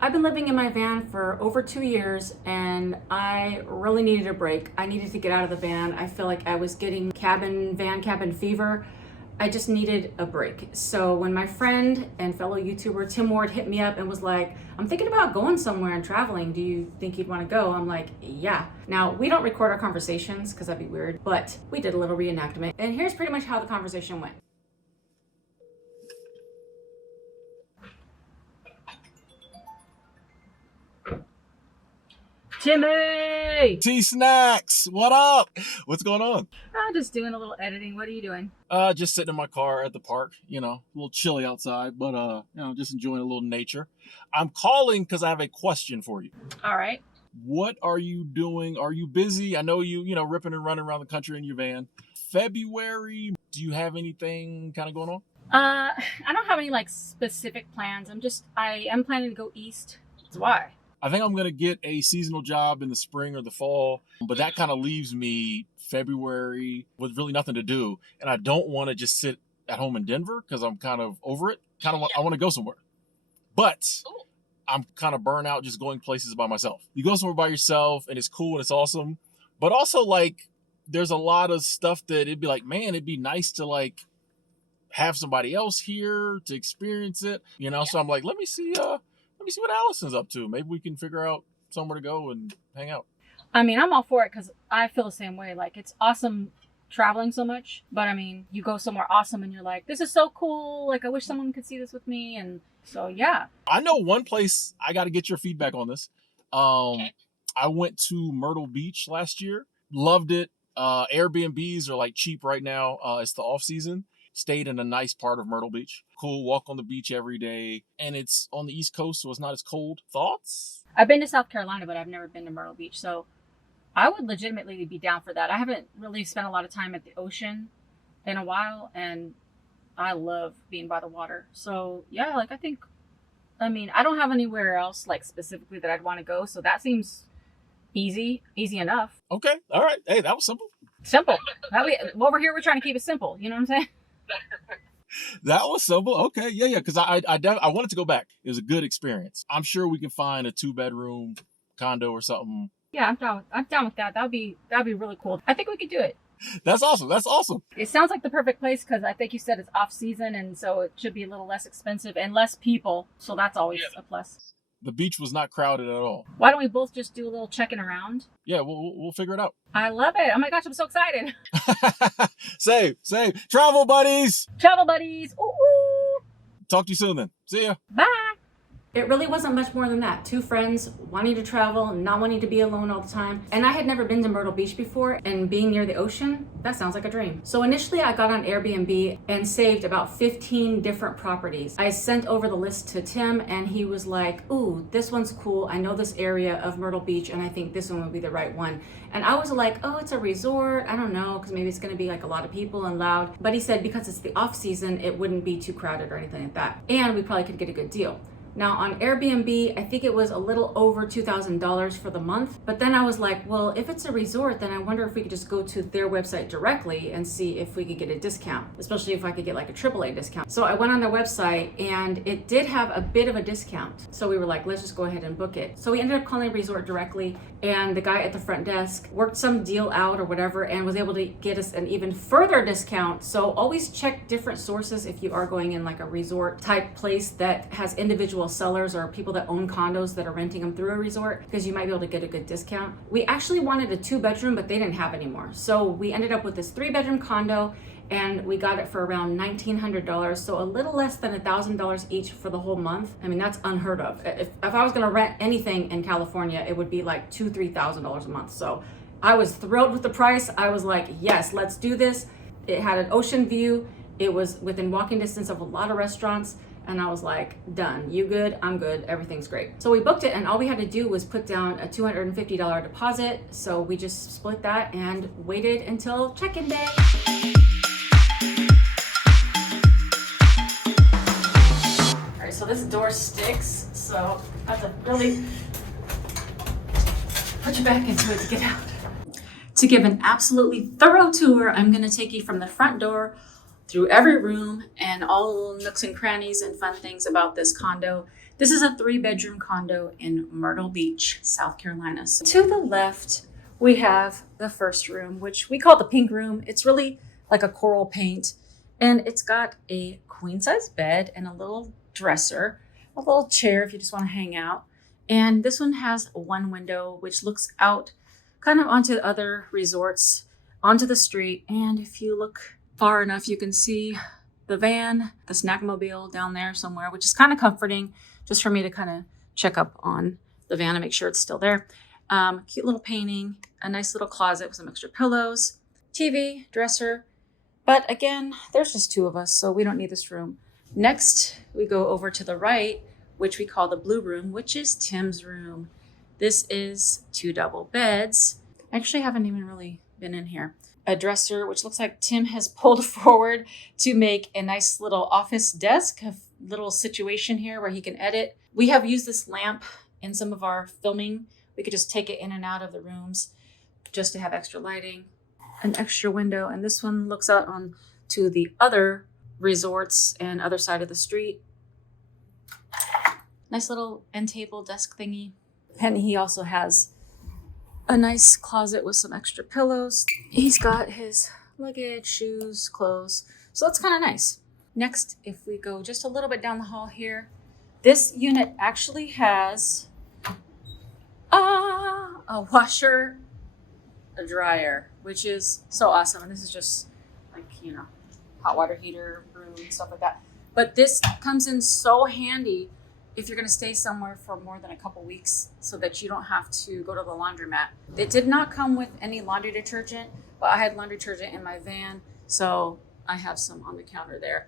I've been living in my van for over 2 years and I really needed a break. I needed to get out of the van. I feel like I was getting van cabin fever. I just needed a break. So when my friend and fellow YouTuber Tim Ward hit me up and was like, I'm thinking about going somewhere and traveling. Do you think you'd want to go? I'm like, yeah. Now, we don't record our conversations because that'd be weird, but we did a little reenactment. And here's pretty much how the conversation went. Timmy! T-Snacks, what up? What's going on? I'm just doing a little editing. What are you doing? Just sitting in my car at the park, a little chilly outside, but, just enjoying a little nature. I'm calling because I have a question for you. All right. What are you doing? Are you busy? I know you, ripping and running around the country in your van. February, do you have anything kind of going on? I don't have any specific plans. I am planning to go east. That's why. I think I'm going to get a seasonal job in the spring or the fall, but that kind of leaves me February with really nothing to do. And I don't want to just sit at home in Denver because I'm kind of over it. I want to go somewhere. But I'm kind of burnt out just going places by myself. You go somewhere by yourself and it's cool and it's awesome. But also there's a lot of stuff that it'd be like, man, it'd be nice to have somebody else here to experience it. So I'm like, let me see what Allison's up to. Maybe we can figure out somewhere to go and hang out. I mean, I'm all for it because I feel the same way. It's awesome traveling so much, but you go somewhere awesome and you're like, this is so cool. I wish someone could see this with me. And so, yeah. I know one place. I got to get your feedback on this. I went to Myrtle Beach last year. Loved it. Airbnbs are cheap right now. It's the off season. Stayed in a nice part of Myrtle Beach. Cool, walk on the beach every day. And it's on the East Coast, so it's not as cold. Thoughts? I've been to South Carolina, but I've never been to Myrtle Beach. So I would legitimately be down for that. I haven't really spent a lot of time at the ocean in a while, and I love being by the water. So yeah, I don't have anywhere else specifically that I'd want to go. So that seems easy enough. Okay, all right. Hey, that was simple. Simple. Over here, we're trying to keep it simple. You know what I'm saying? That was simple. Okay, yeah. Because I wanted to go back. It was a good experience. I'm sure we can find a 2-bedroom condo or something. Yeah, I'm down with that. That'd be really cool. I think we could do it. That's awesome. It sounds like the perfect place because I think you said it's off season, and so it should be a little less expensive and less people. So that's always a plus. The beach was not crowded at all. Why don't we both just do a little checking around? Yeah, we'll figure it out. I love it. Oh my gosh, I'm so excited. Same. Travel buddies. Ooh. Talk to you soon then. See ya. Bye. It really wasn't much more than that. 2 friends wanting to travel, not wanting to be alone all the time. And I had never been to Myrtle Beach before, and being near the ocean, that sounds like a dream. So initially I got on Airbnb and saved about 15 different properties. I sent over the list to Tim and he was like, ooh, this one's cool. I know this area of Myrtle Beach and I think this one would be the right one. And I was like, oh, it's a resort. I don't know, because maybe it's gonna be a lot of people and loud. But he said because it's the off season, it wouldn't be too crowded or anything like that. And we probably could get a good deal. Now on Airbnb, I think it was a little over $2,000 for the month. But then I was like, well, if it's a resort, then I wonder if we could just go to their website directly and see if we could get a discount, especially if I could get a AAA discount. So I went on their website and it did have a bit of a discount. So we were like, let's just go ahead and book it. So we ended up calling the resort directly, and the guy at the front desk worked some deal out or whatever and was able to get us an even further discount. So always check different sources if you are going in a resort type place that has individual sellers or people that own condos that are renting them through a resort, because you might be able to get a good discount. We actually wanted a 2-bedroom, but they didn't have any more. So we ended up with this 3-bedroom condo, and we got it for around $1,900. So a little less than $1,000 each for the whole month. I mean, that's unheard of. If I was gonna rent anything in California, it would be $2,000-3,000 a month. So I was thrilled with the price. I was like, yes, let's do this. It had an ocean view. It was within walking distance of a lot of restaurants. And I was like, done. You good? I'm good. Everything's great. So we booked it, and all we had to do was put down a $250 deposit. So we just split that and waited until check-in day. All right, so this door sticks, so I have to really put you back into it to get out. To give an absolutely thorough tour, I'm gonna take you from the front door through every room and all the little nooks and crannies and fun things about this condo. This is a 3-bedroom condo in Myrtle Beach, South Carolina. So to the left, we have the first room, which we call the pink room. It's really like a coral paint, and it's got a queen size bed and a little dresser, a little chair if you just want to hang out. And this one has one window, which looks out kind of onto other resorts, onto the street. And if you look far enough, you can see the van, the snackmobile down there somewhere, which is kind of comforting just for me to kind of check up on the van and make sure it's still there. Cute little painting, a nice little closet with some extra pillows, TV, dresser. But again, there's just 2 of us, so we don't need this room. Next, we go over to the right, which we call the blue room, which is Tim's room. This is 2 double beds. I actually haven't even really been in here. A dresser, which looks like Tim has pulled forward to make a nice little office desk, a little situation here where he can edit. We have used this lamp in some of our filming. We could just take it in and out of the rooms just to have extra lighting. An extra window, and this one looks out on to the other resorts and other side of the street. Nice little end table desk thingy. And he also has a nice closet with some extra pillows. He's got his luggage, shoes, clothes. So that's kind of nice. Next, if we go just a little bit down the hall here, this unit actually has a washer, a dryer, which is so awesome. And this is just like, hot water heater, room, stuff like that. But this comes in so handy if you're going to stay somewhere for more than a couple weeks so that you don't have to go to the laundromat. It did not come with any laundry detergent, but I had laundry detergent in my van, so I have some on the counter there.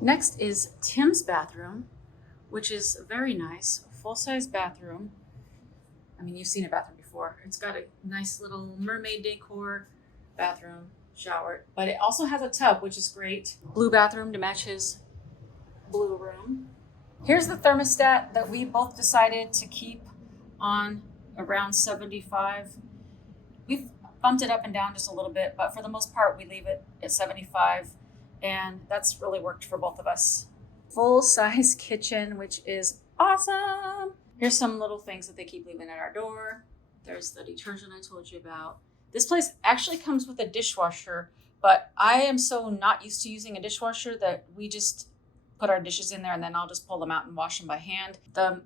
Next is Tim's bathroom, which is very nice, full-size bathroom. I mean, you've seen a bathroom before. It's got a nice little mermaid decor bathroom, shower, but it also has a tub, which is great. Blue bathroom to match his blue room. Here's the thermostat that we both decided to keep on around 75. We've bumped it up and down just a little bit, but for the most part, we leave it at 75, and that's really worked for both of us. Full-size kitchen, which is awesome. Here's some little things that they keep leaving at our door. There's the detergent I told you about. This place actually comes with a dishwasher, but I am so not used to using a dishwasher that we just put our dishes in there and then I'll just pull them out and wash them by hand. The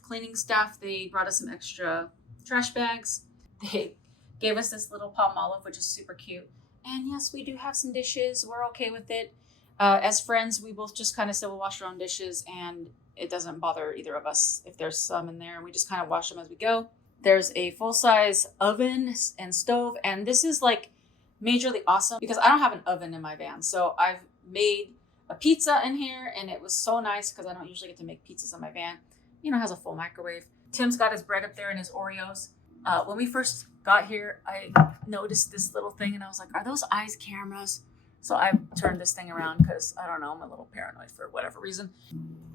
cleaning staff, they brought us some extra trash bags. They gave us this little palm olive, which is super cute. And yes, we do have some dishes. We're okay with it. As friends, we both just kind of said we'll wash our own dishes, and it doesn't bother either of us if there's some in there. We just kind of wash them as we go. There's a full-size oven and stove, and this is like majorly awesome because I don't have an oven in my van. So I've made a pizza in here, and it was so nice because I don't usually get to make pizzas in my van. It has a full microwave. Tim's got his bread up there and his Oreos. When we first got here, I noticed this little thing and I was like, are those eyes cameras? So I turned this thing around because I don't know, I'm a little paranoid for whatever reason.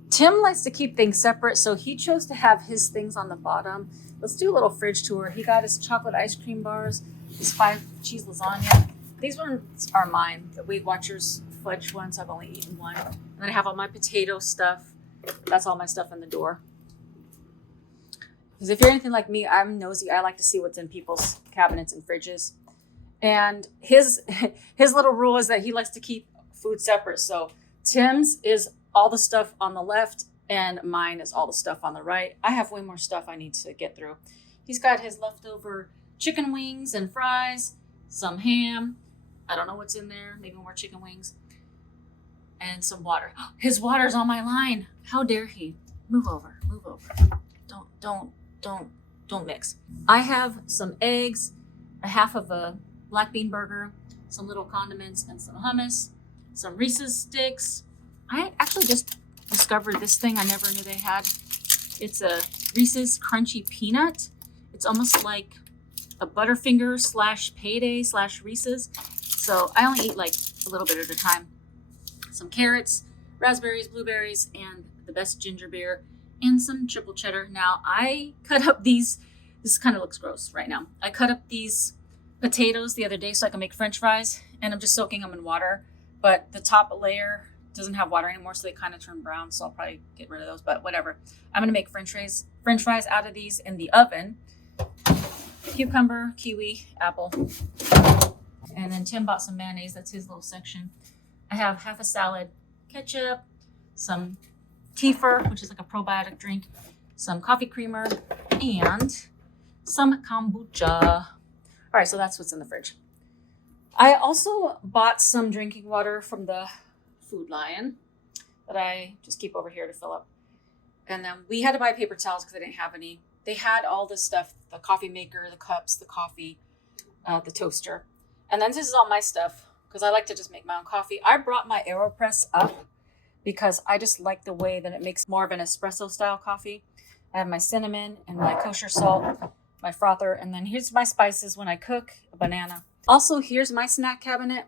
Tim likes to keep things separate, so he chose to have his things on the bottom. Let's do a little fridge tour. He got his chocolate ice cream bars, his 5-cheese lasagna. These ones are mine, the Weight Watchers fudge ones. I've only eaten one. And then I have all my potato stuff. That's all my stuff in the door. Because if you're anything like me, I'm nosy. I like to see what's in people's cabinets and fridges. And his little rule is that he likes to keep food separate. So Tim's is all the stuff on the left and mine is all the stuff on the right. I have way more stuff I need to get through. He's got his leftover chicken wings and fries, some ham. I don't know what's in there. Maybe more chicken wings. And some water. His water's on my line. How dare he? Move over. Don't mix. I have some eggs, a half of a black bean burger, some little condiments and some hummus, some Reese's sticks. I actually just discovered this thing I never knew they had. It's a Reese's crunchy peanut. It's almost like a Butterfinger / Payday / Reese's. So I only eat like a little bit at a time. Some carrots, raspberries, blueberries, and the best ginger beer, and some triple cheddar. Now I cut up these, this kind of looks gross right now. I cut up these potatoes the other day so I can make French fries, and I'm just soaking them in water but the top layer doesn't have water anymore, so they kind of turn brown. So I'll probably get rid of those, but whatever. I'm gonna make French fries out of these in the oven. Cucumber, kiwi, apple, and then Tim bought some mayonnaise. That's his little section. I have half a salad, ketchup, some kefir, which is like a probiotic drink, some coffee creamer, and some kombucha. All right, so that's what's in the fridge. I also bought some drinking water from the Food Lion that I just keep over here to fill up. And then we had to buy paper towels because I didn't have any. They had all this stuff, the coffee maker, the cups, the coffee, the toaster. And then this is all my stuff because I like to just make my own coffee. I brought my AeroPress up because I just like the way that it makes more of an espresso style coffee. I have my cinnamon and my kosher salt, my frother, and then here's my spices when I cook, a banana. Also, here's my snack cabinet.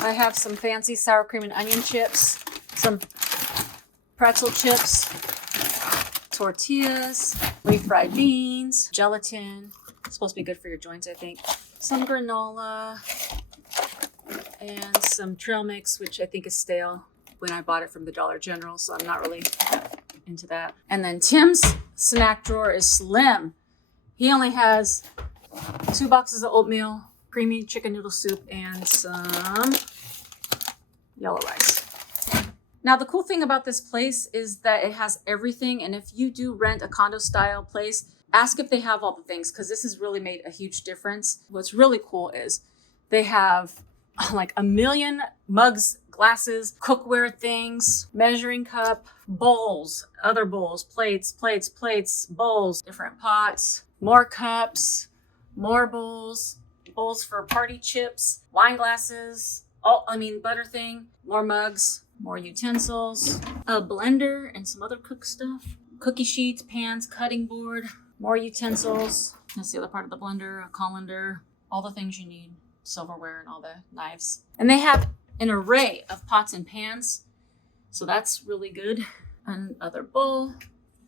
I have some fancy sour cream and onion chips, some pretzel chips, tortillas, refried beans, gelatin. It's supposed to be good for your joints, I think. Some granola, and some trail mix, which I think is stale when I bought it from the Dollar General, so I'm not really into that. And then Tim's snack drawer is slim. He only has 2 boxes of oatmeal, creamy chicken noodle soup, and some yellow rice. Now, the cool thing about this place is that it has everything. And if you do rent a condo style place, ask if they have all the things, because this has really made a huge difference. What's really cool is they have like a million mugs, glasses, cookware things, measuring cup, bowls, other bowls, plates, bowls, different pots, more cups, more bowls, bowls for party chips, wine glasses, butter thing, more mugs, more utensils, a blender and some other cook stuff, cookie sheets, pans, cutting board, more utensils. That's the other part of the blender, a colander, all the things you need, silverware and all the knives. And they have an array of pots and pans, so that's really good. Another bowl,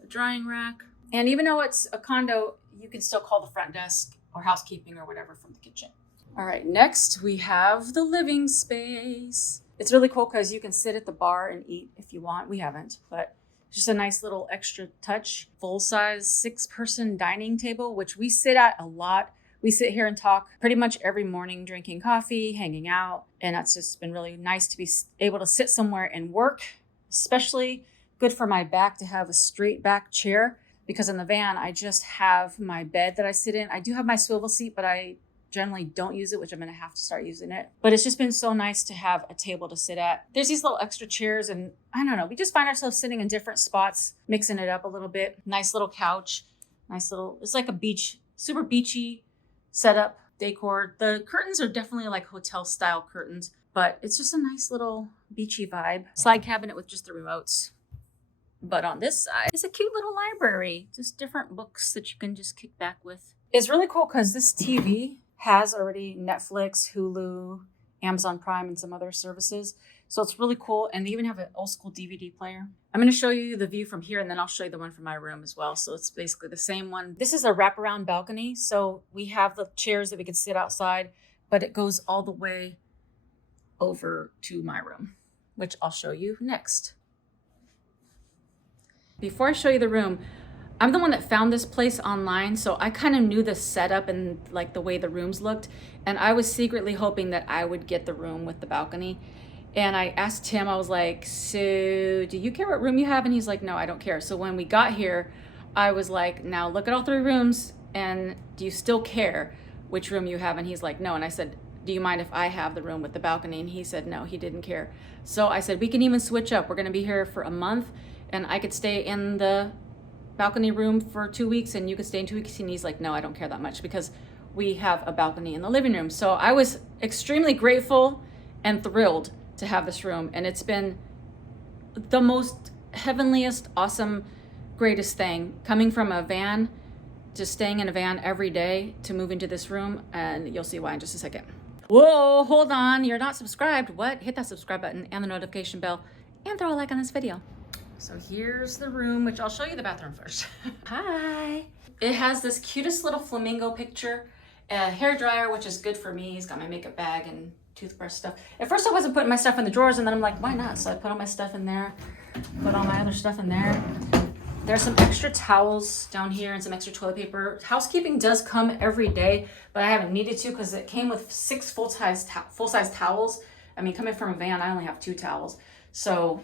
a drying rack. And even though it's a condo, you can still call the front desk or housekeeping or whatever from the kitchen. All right, next we have the living space. It's really cool because you can sit at the bar and eat if you want. We haven't, but just a nice little extra touch. Full-size 6-person dining table, which we sit at a lot. We sit here and talk pretty much every morning, drinking coffee, hanging out. And that's just been really nice to be able to sit somewhere and work, especially good for my back to have a straight back chair, because in the van, I just have my bed that I sit in. I do have my swivel seat, but I generally don't use it, which I'm going to have to start using it. But it's just been so nice to have a table to sit at. There's these little extra chairs, and I don't know, we just find ourselves sitting in different spots, mixing it up a little bit. Nice little couch, it's like a beach, super beachy setup, decor. The curtains are definitely like hotel style curtains, but it's just a nice little beachy vibe. Slide cabinet with just the remotes. But on this side is a cute little library, just different books that you can just kick back with. It's really cool because this TV has already Netflix, Hulu, Amazon Prime, and some other services. So it's really cool. And they even have an old school DVD player. I'm going to show you the view from here, and then I'll show you the one from my room as well. So it's basically the same one. This is a wraparound balcony. So we have the chairs that we can sit outside, but it goes all the way over to my room, which I'll show you next. Before I show you the room, I'm the one that found this place online, so I kind of knew the setup and like the way the rooms looked, and I was secretly hoping that I would get the room with the balcony. And I asked Tim, I was like, so do you care what room you have? And he's like, no, I don't care. So when we got here, I was like, now look at all 3 rooms, and do you still care which room you have? And he's like, no. And I said, do you mind if I have the room with the balcony? And he said, no, he didn't care. So I said, we can even switch up. We're gonna be here for a month, and I could stay in the balcony room for 2 weeks and you could stay in 2 weeks. And he's like, no, I don't care that much because we have a balcony in the living room. So I was extremely grateful and thrilled to have this room. And it's been the most heavenliest, awesome, greatest thing coming from a van, just staying in a van every day to move into this room. And you'll see why in just a second. Whoa, hold on. You're not subscribed. What? Hit that subscribe button and the notification bell and throw a like on this video. So here's the room, which I'll show you the bathroom first. Hi. It has this cutest little flamingo picture, a hair dryer, which is good for me. He's got my makeup bag and toothbrush stuff. At first I wasn't putting my stuff in the drawers, and then I'm like, why not? So I put all my stuff in there, put all my other stuff in there. There's some extra towels down here and some extra toilet paper. Housekeeping does come every day, but I haven't needed to because it came with 6 full-size towels. I mean, coming from a van, I only have 2 towels. So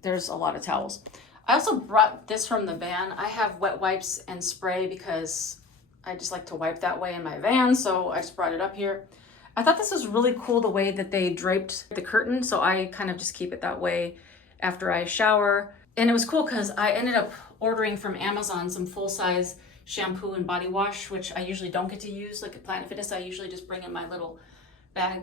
there's a lot of towels. I also brought this from the van. I have wet wipes and spray because I just like to wipe that way in my van. So I just brought it up here. I thought this was really cool the way that they draped the curtain. So I kind of just keep it that way after I shower. And it was cool because I ended up ordering from Amazon some full-size shampoo and body wash, which I usually don't get to use. Like at Planet Fitness, I usually just bring in my little bag.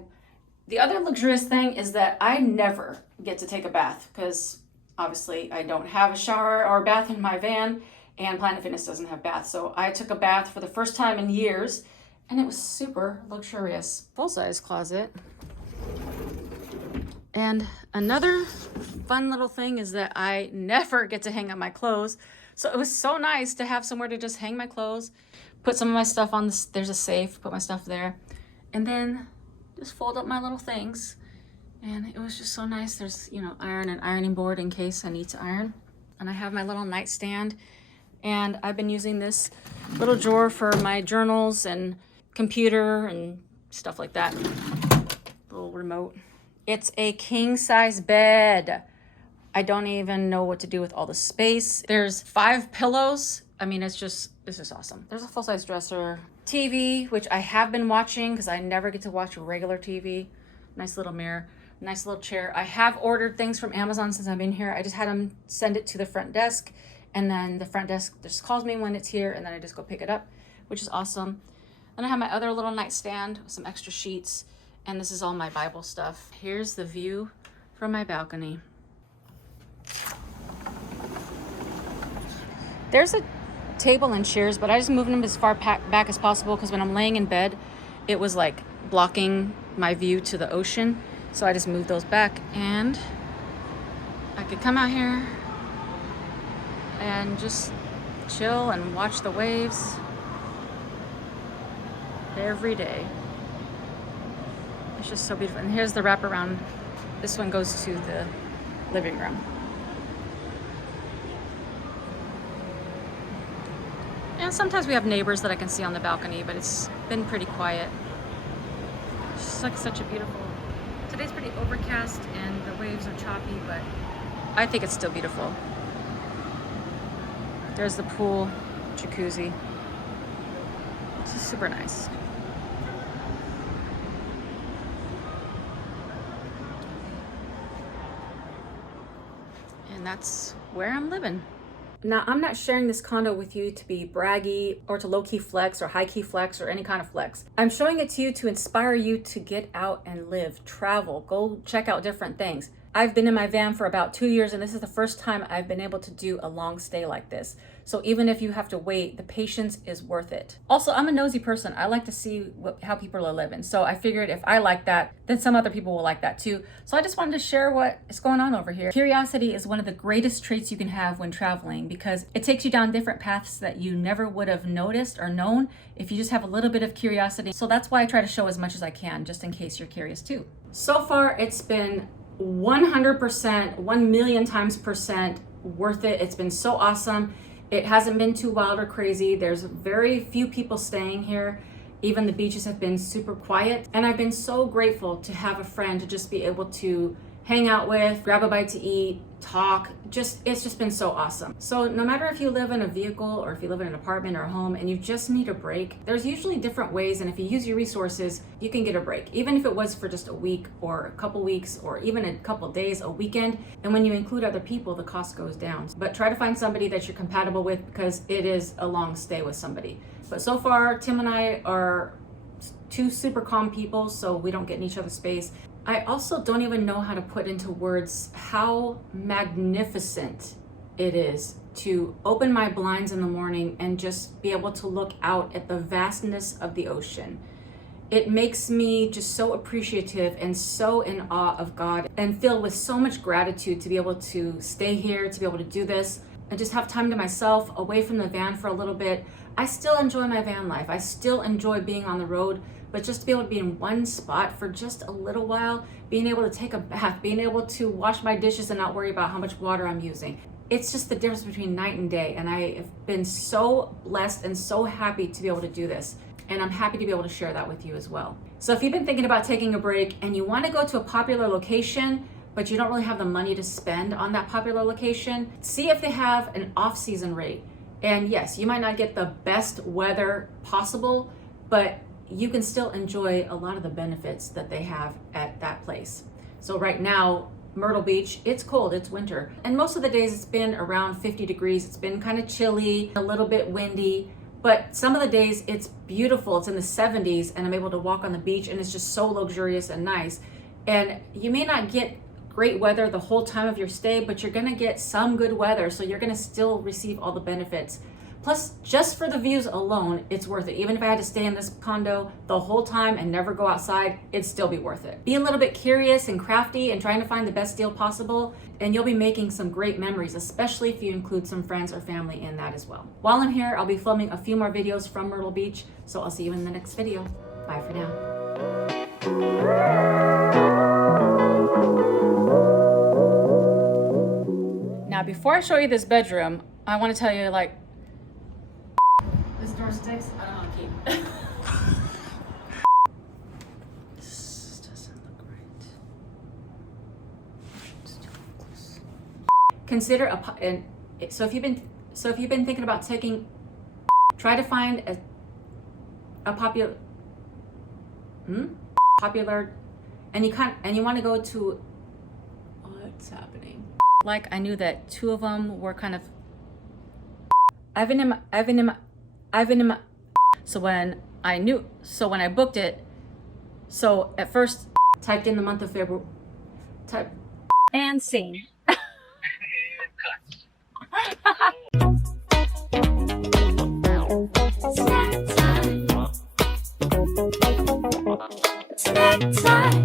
The other luxurious thing is that I never get to take a bath because obviously I don't have a shower or a bath in my van, and Planet Fitness doesn't have baths. So I took a bath for the first time in years, and it was super luxurious. Full-size closet. And another fun little thing is that I never get to hang up my clothes. So it was so nice to have somewhere to just hang my clothes, put some of my stuff on this, there's a safe, put my stuff there, and then just fold up my little things. And it was just so nice. There's, you know, iron and ironing board in case I need to iron. And I have my little nightstand, and I've been using this little drawer for my journals and computer and stuff like that. Little remote. It's a king size bed. I don't even know what to do with all the space. There's 5 pillows. I mean, it's just awesome. There's a full-size dresser. TV, which I have been watching because I never get to watch regular TV. Nice little mirror, nice little chair. I have ordered things from Amazon since I've been here. I just had them send it to the front desk, and then the front desk just calls me when it's here, and then I just go pick it up, which is awesome. Then I have my other little nightstand with some extra sheets, and this is all my Bible stuff. Here's the view from my balcony. There's a table and chairs, but I just moved them as far back as possible because when I'm laying in bed, it was like blocking my view to the ocean. So I just moved those back, and I could come out here and just chill and watch the waves every day. It's just so beautiful. And here's the wraparound. This one goes to the living room. And sometimes we have neighbors that I can see on the balcony, but it's been pretty quiet. It's just like such a beautiful... Today's pretty overcast and the waves are choppy, but I think it's still beautiful. There's the pool, jacuzzi. It's just super nice. And that's where I'm living. Now, I'm not sharing this condo with you to be braggy or to low-key flex or high-key flex or any kind of flex. I'm showing it to you to inspire you to get out and live, travel, go check out different things. I've been in my van for about 2 years, and this is the first time I've been able to do a long stay like this. So even if you have to wait, the patience is worth it. Also, I'm a nosy person. I like to see how people are living. So I figured if I like that, then some other people will like that too. So I just wanted to share what is going on over here. Curiosity is one of the greatest traits you can have when traveling because it takes you down different paths that you never would have noticed or known if you just have a little bit of curiosity. So that's why I try to show as much as I can, just in case you're curious too. So far, it's been 100%, 1 million times percent worth it. It's been so awesome. It hasn't been too wild or crazy. There's very few people staying here. Even the beaches have been super quiet. And I've been so grateful to have a friend to just be able to hang out with, grab a bite to eat, talk. It's just been so awesome. So no matter if you live in a vehicle or if you live in an apartment or a home and you just need a break, there's usually different ways, and if you use your resources, you can get a break. Even if it was for just a week or a couple weeks or even a couple days, a weekend. And when you include other people, the cost goes down. But try to find somebody that you're compatible with because it is a long stay with somebody. But so far, Tim and I are 2 super calm people, so we don't get in each other's space. I also don't even know how to put into words how magnificent it is to open my blinds in the morning and just be able to look out at the vastness of the ocean. It makes me just so appreciative and so in awe of God and filled with so much gratitude to be able to stay here, to be able to do this, and just have time to myself away from the van for a little bit. I still enjoy my van life. I still enjoy being on the road, but just to be able to be in one spot for just a little while, being able to take a bath, being able to wash my dishes and not worry about how much water I'm using. It's just the difference between night and day. And I have been so blessed and so happy to be able to do this. And I'm happy to be able to share that with you as well. So if you've been thinking about taking a break and you want to go to a popular location, but you don't really have the money to spend on that popular location, see if they have an off-season rate. And yes, you might not get the best weather possible, but you can still enjoy a lot of the benefits that they have at that place. So right now, Myrtle Beach, it's cold, it's winter. And most of the days it's been around 50 degrees. It's been kind of chilly, a little bit windy, but some of the days it's beautiful. It's in the 70s and I'm able to walk on the beach and it's just so luxurious and nice. And you may not get great weather the whole time of your stay, but you're gonna get some good weather, so you're gonna still receive all the benefits. Plus, just for the views alone, it's worth it. Even if I had to stay in this condo the whole time and never go outside, it'd still be worth it. Be a little bit curious and crafty and trying to find the best deal possible, and you'll be making some great memories, especially if you include some friends or family in that as well. While I'm here, I'll be filming a few more videos from Myrtle Beach, so I'll see you in the next video. Bye for now. Now, before I show you this bedroom, I want to tell you, like, this door sticks. I don't want to keep. This doesn't look right. Consider so if you've been thinking about taking, try to find a popular, and you want to go to, what's happening? Like, I knew that two of them were kind of so when I booked it, so at first typed in the month of February, And scene. Snack time.